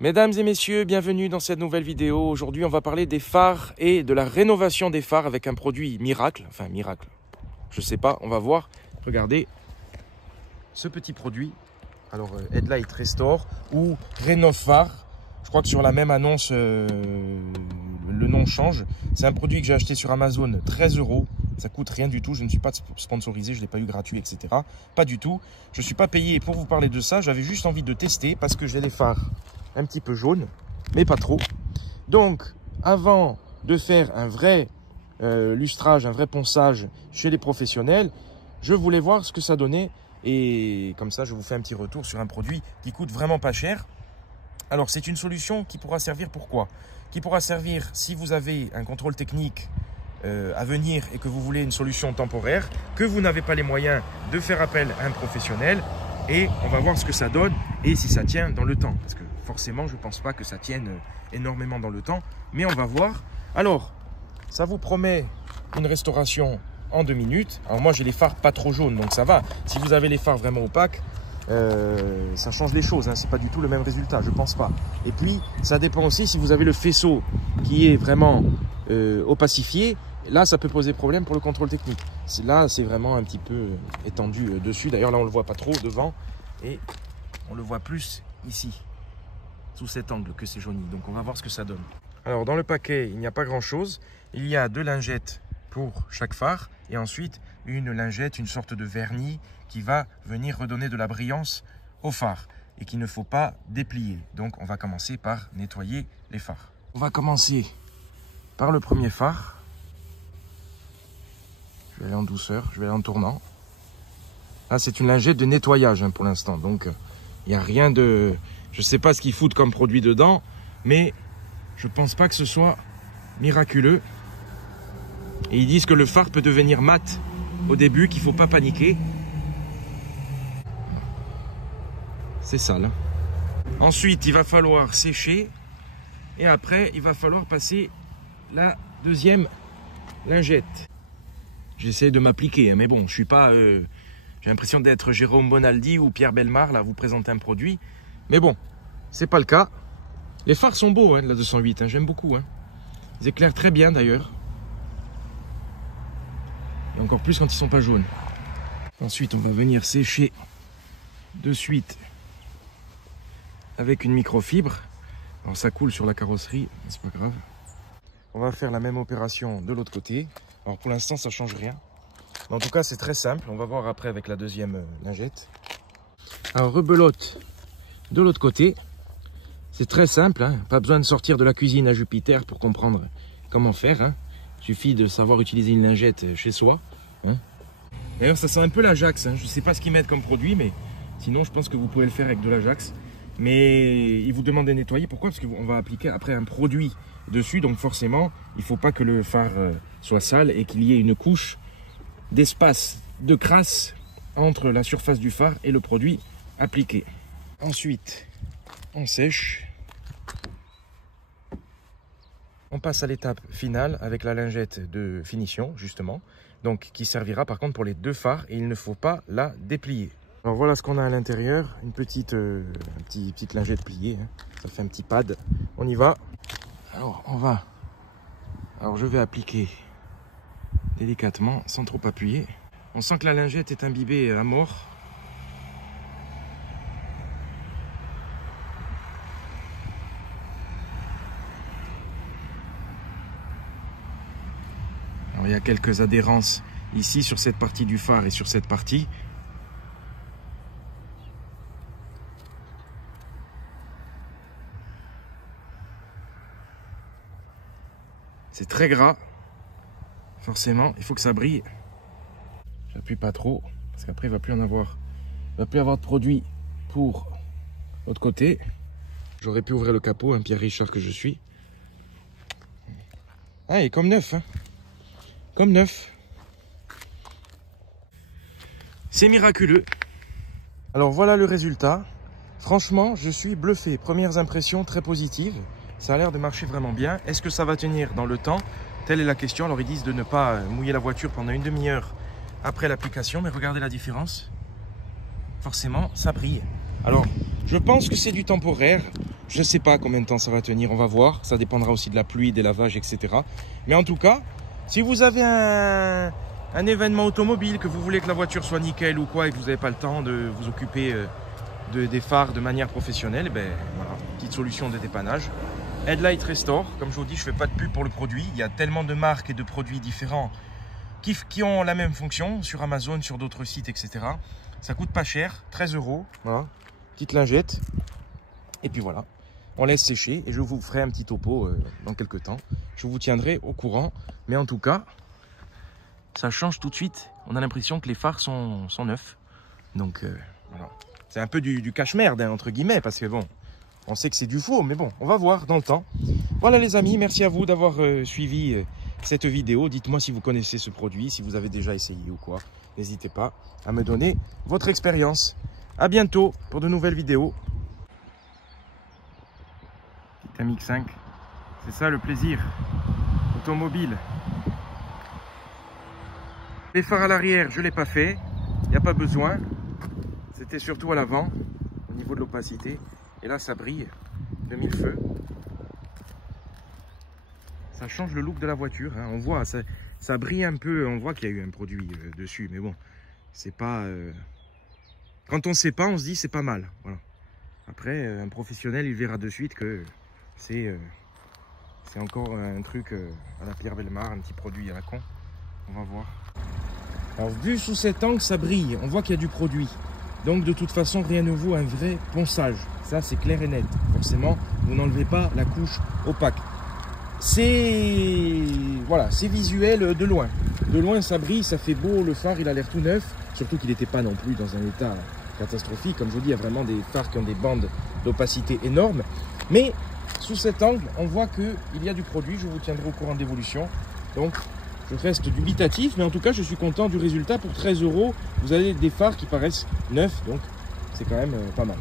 Mesdames et messieurs, bienvenue dans cette nouvelle vidéo. Aujourd'hui, on va parler des phares et de la rénovation des phares avec un produit miracle. Enfin, miracle, je sais pas, on va voir. Regardez ce petit produit. Alors, Headlight Restore ou Rénov Phare. Je crois que sur la même annonce, le nom change. C'est un produit que j'ai acheté sur Amazon, 13 €. Ça coûte rien du tout. Je ne suis pas sponsorisé, je ne l'ai pas eu gratuit, etc. Pas du tout. Je ne suis pas payé pour vous parler de ça. J'avais juste envie de tester parce que j'ai des phares un petit peu jaunes, mais pas trop. Donc, avant de faire un vrai lustrage, un vrai ponçage chez les professionnels, je voulais voir ce que ça donnait. Et comme ça, je vous fais un petit retour sur un produit qui coûte vraiment pas cher. Alors, c'est une solution qui pourra servir pour quoi? Qui pourra servir si vous avez un contrôle technique à venir et que vous voulez une solution temporaire, que vous n'avez pas les moyens de faire appel à un professionnel. Et on va voir ce que ça donne et si ça tient dans le temps. Parce que forcément, je ne pense pas que ça tienne énormément dans le temps. Mais on va voir. Alors, ça vous promet une restauration en 2 minutes. Alors moi, j'ai les phares pas trop jaunes, donc ça va. Si vous avez les phares vraiment opaques, ça change les choses. Hein. Ce n'est pas du tout le même résultat, je ne pense pas. Et puis, ça dépend aussi si vous avez le faisceau qui est vraiment opacifié. Là, ça peut poser problème pour le contrôle technique. Là, c'est vraiment un petit peu étendu dessus. D'ailleurs, là, on ne le voit pas trop devant. Et on le voit plus ici, sous cet angle que c'est jauni. Donc, on va voir ce que ça donne. Alors, dans le paquet, il n'y a pas grand-chose. Il y a 2 lingettes pour chaque phare. Et ensuite, une lingette, une sorte de vernis qui va venir redonner de la brillance au phare. Et qu'il ne faut pas déplier. Donc, on va commencer par nettoyer les phares. On va commencer par le premier phare. Je vais aller en douceur, je vais aller en tournant. Là, c'est une lingette de nettoyage hein, pour l'instant. Donc, il n'y a rien de... Je ne sais pas ce qu'ils foutent comme produit dedans, mais je ne pense pas que ce soit miraculeux. Et ils disent que le phare peut devenir mat au début, qu'il ne faut pas paniquer. C'est sale. Hein. Ensuite, il va falloir sécher. Et après, il va falloir passer la deuxième lingette. J'essaie de m'appliquer, hein, mais bon, je suis pas... j'ai l'impression d'être Jérôme Bonaldi ou Pierre Bellemare, là, vous présentez un produit. Mais bon, c'est pas le cas. Les phares sont beaux, hein, de la 208, hein, j'aime beaucoup. Hein. Ils éclairent très bien, d'ailleurs. Et encore plus quand ils sont pas jaunes. Ensuite, on va venir sécher de suite avec une microfibre. Alors, ça coule sur la carrosserie, c'est pas grave. On va faire la même opération de l'autre côté. Alors pour l'instant, ça ne change rien. Mais en tout cas, c'est très simple. On va voir après avec la deuxième lingette. Alors, rebelote de l'autre côté. C'est très simple. Hein. Pas besoin de sortir de la cuisine à Jupiter pour comprendre comment faire. Hein. Il suffit de savoir utiliser une lingette chez soi. Hein. D'ailleurs, ça sent un peu l'Ajax. Hein. Je ne sais pas ce qu'ils mettent comme produit, mais sinon, je pense que vous pouvez le faire avec de l'Ajax. Mais il vous demande de nettoyer. Pourquoi? Parce qu'on va appliquer après un produit dessus. Donc forcément, il ne faut pas que le phare soit sale et qu'il y ait une couche d'espace de crasse entre la surface du phare et le produit appliqué. Ensuite, on sèche. On passe à l'étape finale avec la lingette de finition, justement. Donc, qui servira par contre pour les 2 phares et il ne faut pas la déplier. Alors voilà ce qu'on a à l'intérieur, une petite lingette pliée, hein. Ça fait un petit pad. On y va. Alors je vais appliquer délicatement, sans trop appuyer. On sent que la lingette est imbibée à mort. Alors il y a quelques adhérences ici sur cette partie du phare et sur cette partie. C'est très gras, forcément, il faut que ça brille. J'appuie pas trop, parce qu'après il ne va plus en avoir. Il ne va plus avoir de produit pour l'autre côté. J'aurais pu ouvrir le capot, hein, Pierre Richard que je suis. Ah, il est comme neuf, hein. Comme neuf. C'est miraculeux. Alors voilà le résultat. Franchement, je suis bluffé. Premières impressions très positives. Ça a l'air de marcher vraiment bien. Est-ce que ça va tenir dans le temps? Telle est la question. Alors ils disent de ne pas mouiller la voiture pendant une demi-heure après l'application. Mais regardez la différence. Forcément, ça brille. Alors, je pense que c'est du temporaire. Je ne sais pas combien de temps ça va tenir, on va voir. Ça dépendra aussi de la pluie, des lavages, etc. Mais en tout cas, si vous avez un événement automobile, que vous voulez que la voiture soit nickel ou quoi, et que vous n'avez pas le temps de vous occuper des phares de manière professionnelle, ben voilà, petite solution de dépannage. Headlight Restore, comme je vous dis, je ne fais pas de pub pour le produit. Il y a tellement de marques et de produits différents qui ont la même fonction sur Amazon, sur d'autres sites, etc. Ça coûte pas cher, 13 €. Voilà, petite lingette. Et puis voilà, on laisse sécher et je vous ferai un petit topo dans quelques temps. Je vous tiendrai au courant. Mais en tout cas, ça change tout de suite. On a l'impression que les phares sont neufs. Donc voilà. C'est un peu du cache-merde, hein, entre guillemets, parce que bon, on sait que c'est du faux, mais bon, on va voir dans le temps. Voilà les amis, merci à vous d'avoir suivi cette vidéo. Dites-moi si vous connaissez ce produit, si vous avez déjà essayé ou quoi. N'hésitez pas à me donner votre expérience. À bientôt pour de nouvelles vidéos. Petit MX5, c'est ça le plaisir automobile. Les phares à l'arrière, je ne l'ai pas fait, il n'y a pas besoin. C'était surtout à l'avant, au niveau de l'opacité. Et là, ça brille de mille feux. Ça change le look de la voiture. Hein. On voit, ça brille un peu. On voit qu'il y a eu un produit dessus. Mais bon, c'est pas... Quand on ne sait pas, on se dit c'est pas mal. Voilà. Après, un professionnel, il verra de suite que c'est encore un truc à la Pierre Bellemare, un petit produit à la con. On va voir. Alors, vu sous cet angle, ça brille. On voit qu'il y a du produit. Donc, de toute façon, rien ne vaut un vrai ponçage. Ça, c'est clair et net. Forcément, vous n'enlevez pas la couche opaque. C'est voilà, c'est visuel de loin. De loin, ça brille, ça fait beau. Le phare, il a l'air tout neuf. Surtout qu'il n'était pas non plus dans un état catastrophique. Comme je vous dis, il y a vraiment des phares qui ont des bandes d'opacité énormes. Mais sous cet angle, on voit qu'il y a du produit. Je vous tiendrai au courant d'évolution. Donc, je reste dubitatif, mais en tout cas, je suis content du résultat. Pour 13 €, vous avez des phares qui paraissent neufs, donc c'est quand même pas mal.